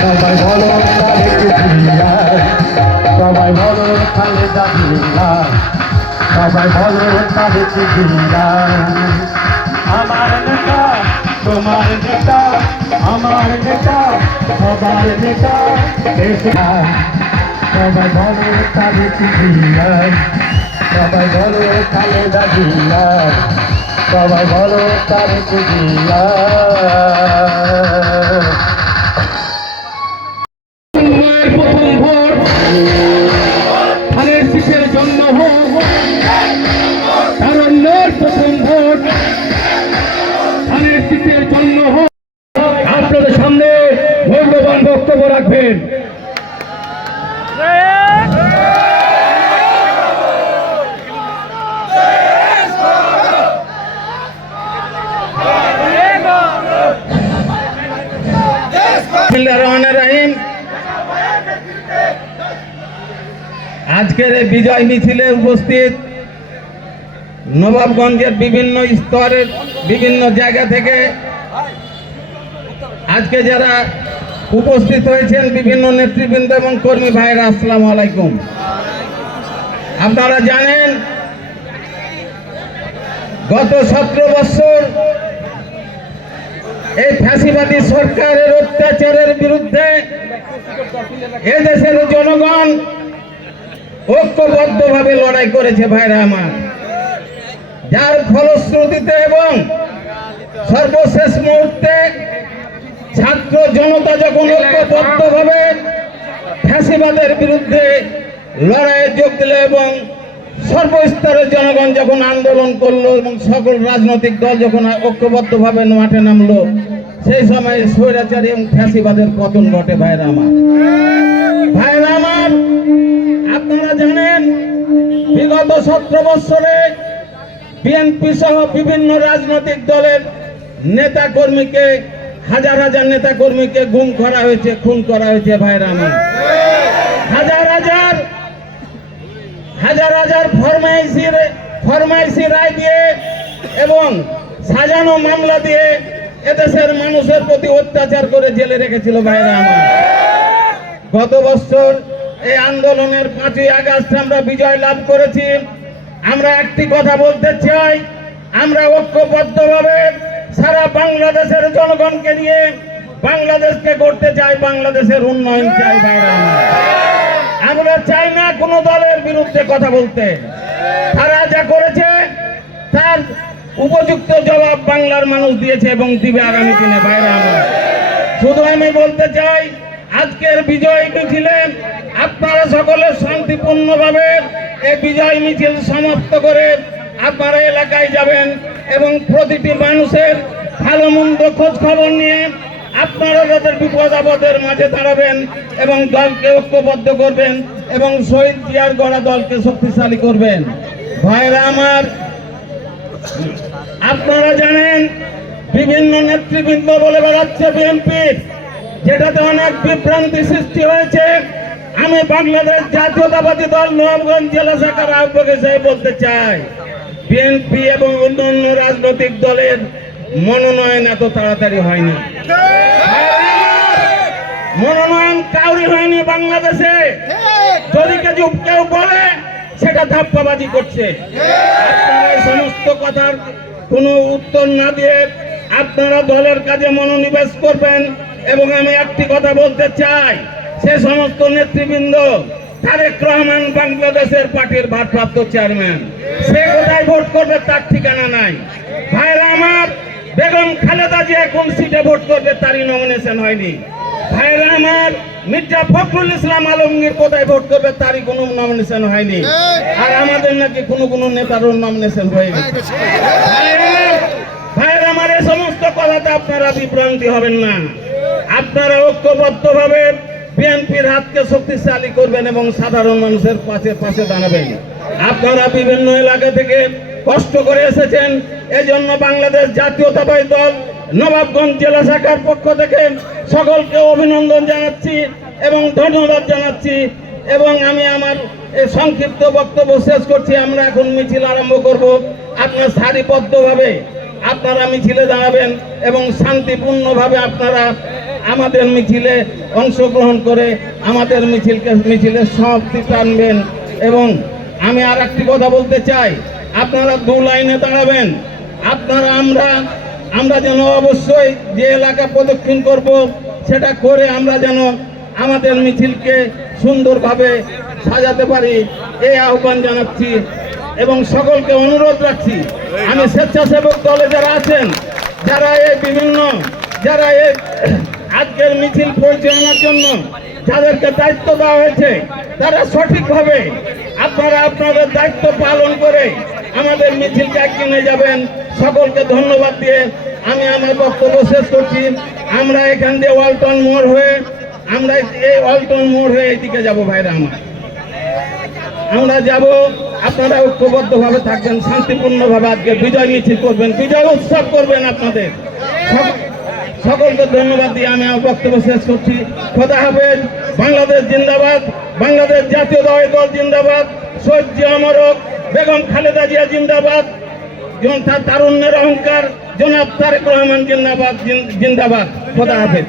সবাই বলো তারেক জিয়া, সবাই বলো খালেদা জিয়া, সবাই বলো তারেক জিয়া। আমার নেতা তোমার নেতা, আমার নেতা সবার নেতা দেশটা। সবাই বলো তারেক জিয়া, সবাই বলো খালেদা জিয়া, সবাই বলো তারেক জিয়া। প্রথম ভোট ধানের শীষের জন্য হোক, তারুণ্যের প্রথম ভোট ধানের শীষের জন্য হোক। আপনাদের সামনে মূল্যবান বক্তব্য রাখবেন রহিম। আজকের এই বিজয় মিছিলে উপস্থিত নবাবগঞ্জের বিভিন্ন স্তরের বিভিন্ন জায়গা থেকে আজকে যারা উপস্থিত হয়েছেন বিভিন্ন নেতৃবৃন্দ এবং কর্মী ভাইরা, আসসালামু আলাইকুম। আপনারা জানেন গত 17 বছর এই ফ্যাসিবাদী সরকারের অত্যাচারের বিরুদ্ধে এদেশের জনগণ ঐক্যবদ্ধভাবে লড়াই করেছে ভাইরা আমার, যার ফলশ্রুতিতে এবং সর্বশেষ মুহূর্তে ছাত্র জনতা যখন ঐক্যবদ্ধভাবে ফ্যাসিবাদের বিরুদ্ধে লড়াইয়ে যোগ দিল এবং সর্বস্তরের জনগণ যখন আন্দোলন করলো এবং সকল রাজনৈতিক দল যখন ঐক্যবদ্ধভাবে মাঠে নামলো, সেই সময় স্বৈরাচারী এবং ফ্যাসিবাদের পতন ঘটে ভাইরা আমার। ভাইরা আমার, আপনারা জানেন বিগত 17 বছরে বিএনপি সহ বিভিন্ন রাজনৈতিক দলের নেতা কর্মীকে, হাজার হাজার নেতা কর্মীকে গুম করা হয়েছে, খুন করা হয়েছে ভাইরা আমার। হাজার হাজার ফরমাইশি রায় দিয়ে এবং সাজানো মামলা দিয়ে এদেশের মানুষের প্রতি অত্যাচার করে জেলে রেখেছিল ভাইরা আমার। গত বছর এই আন্দোলনের 5ই আগস্ট আমরা বিজয় লাভ করেছি। আমরা একটি কথা বলতে চাই, আমরা ঐক্যবদ্ধভাবে সারা বাংলাদেশের জনগণকে নিয়ে বাংলাদেশকে করতে চাই, বাংলাদেশের উন্নয়ন চাই ভাইরা আমার। আমরা চাই না কোন দলের বিরুদ্ধে কথা বলতে। তারা যা করেছে তার উপযুক্ত জবাব বাংলার মানুষ দিয়েছে এবং দিবে আগামী দিনে ভাইরা আমার। শুধু আমি বলতে চাই, আজকের বিজয় মিছিলে আপনারা সকলে শান্তিপূর্ণভাবে এই বিজয় মিছিল সমাপ্ত করে আপনারা এলাকায় যাবেন এবং প্রতিটি মানুষের ভালো মন্দ খোঁজ খবর নিয়ে আপনারা যাদের বিপদ আপদের মাঝে দাঁড়াবেন এবং দলকে ঐক্যবদ্ধ করবেন এবং শহীদ জিয়ার গড়া দলকে শক্তিশালী করবেন ভাইরা আমার। আপনারা জানেন বিভিন্ন নেতৃবৃন্দ বলে বেড়াচ্ছে বিএনপির, যেটাতে অনেক বিভ্রান্তি সৃষ্টি হয়েছে। আমি বাংলাদেশ জাতীয়তাবাদী দল নবাবগঞ্জ জেলা শাখার আহ্বায়ক হিসেবে বলতে চাই, বিএনপি এবং অন্যান্য রাজনৈতিক দলের মনোনয়ন এত তাড়াতাড়ি হয়নি। মনোনয়ন কাউরি হয়নি বাংলাদেশে। যদি কেউ বলে সেটা ধাপ্পাবাজি করছে। আপনারা এই সমস্ত কথার কোনো উত্তর না দিয়ে আপনারা দলের কাজে মনোনিবেশ করবেন। এবং আমি একটি কথা বলতে চাই, সে সমস্ত নেতৃবৃন্দ, তারেক রহমান বাংলাদেশের পার্টির ভারপ্রাপ্ত চেয়ারম্যান, সে কোথায় ভোট করবে তার ঠিকানা নাই ভাইরা আমার। বেগম খালেদা জিয়া কোন সিটে ভোট করবে তারই নমিনেশন হয়নি ভাইরা আমার। মির্জা ফখরুল ইসলাম আলমগীর কোথায় ভোট করবে তারই কোনো নমিনেশন হয়নি। আর আমাদের নাকি কোনো নেতারও নমিনেশন হয়ে গেছে ভাইরা আমার। এই সমস্ত কথাতে আপনারা বিভ্রান্তি হবেন না। আপনারা ঐক্যবদ্ধভাবে বিএনপির হাতকে শক্তিশালী করবেন এবং সাধারণ মানুষের পাশে দাঁড়াবেন। আপনারা বিভিন্ন এলাকা থেকে কষ্ট করে এসেছেন, এজন্য বাংলাদেশ জাতীয়তাবাদী দল নবাবগঞ্জ জেলা শাখার পক্ষ থেকে সকলকে অভিনন্দন জানাচ্ছি এবং ধন্যবাদ জানাচ্ছি। এবং আমি আমার এই সংক্ষিপ্ত বক্তব্য শেষ করছি। আমরা এখন মিছিল আরম্ভ করব। আপনার সারিবদ্ধভাবে আপনারা মিছিলে দাঁড়াবেন এবং শান্তিপূর্ণভাবে আপনারা আমাদের মিছিলে অংশগ্রহণ করে আমাদের মিছিলে সমাপ্তি টানবেন। এবং আমি আর একটি কথা বলতে চাই, আপনারা দু লাইনে দাঁড়াবেন। আপনারা আমরা যেন অবশ্যই যে এলাকা প্রদক্ষিণ করব সেটা করে আমরা যেন আমাদের মিছিলকে সুন্দরভাবে সাজাতে পারি, এই আহ্বান জানাচ্ছি এবং সকলকে অনুরোধ রাখছি। আমি স্বেচ্ছাসেবক দলে যারা আছেন, যারা এই আজকের মিছিল পরিচালনার জন্য যাদেরকে দায়িত্ব দেওয়া হয়েছে, তারা সঠিকভাবে আপনারা আপনাদের দায়িত্ব পালন করে আমাদের মিছিলকে এগিয়ে নিয়ে যাবেন। সকলকে ধন্যবাদ দিয়ে আমি আমার বক্তব্য শেষ করছি। আমরা এখান দিয়ে ওয়ালটন মোড় হয়ে এইদিকে যাব ভাইরা আমার, আমরা যাব। আপনারা ঐক্যবদ্ধভাবে থাকবেন, শান্তিপূর্ণভাবে আজকে বিজয় মিছিল করবেন, বিজয় উৎসব করবেন। আপনাদের সকলকে ধন্যবাদ দিয়ে আমি আমার বক্তব্য শেষ করছি। খোদা হাফেজ। বাংলাদেশ জিন্দাবাদ, বাংলাদেশ জাতীয়তাবাদী দল জিন্দাবাদ, শহীদ জিয়া অমর, বেগম খালেদা জিয়া জিন্দাবাদ, তারুণ্যের অহংকার জনাব তারেক রহমান জিন্দাবাদ। খোদা হাফেজ।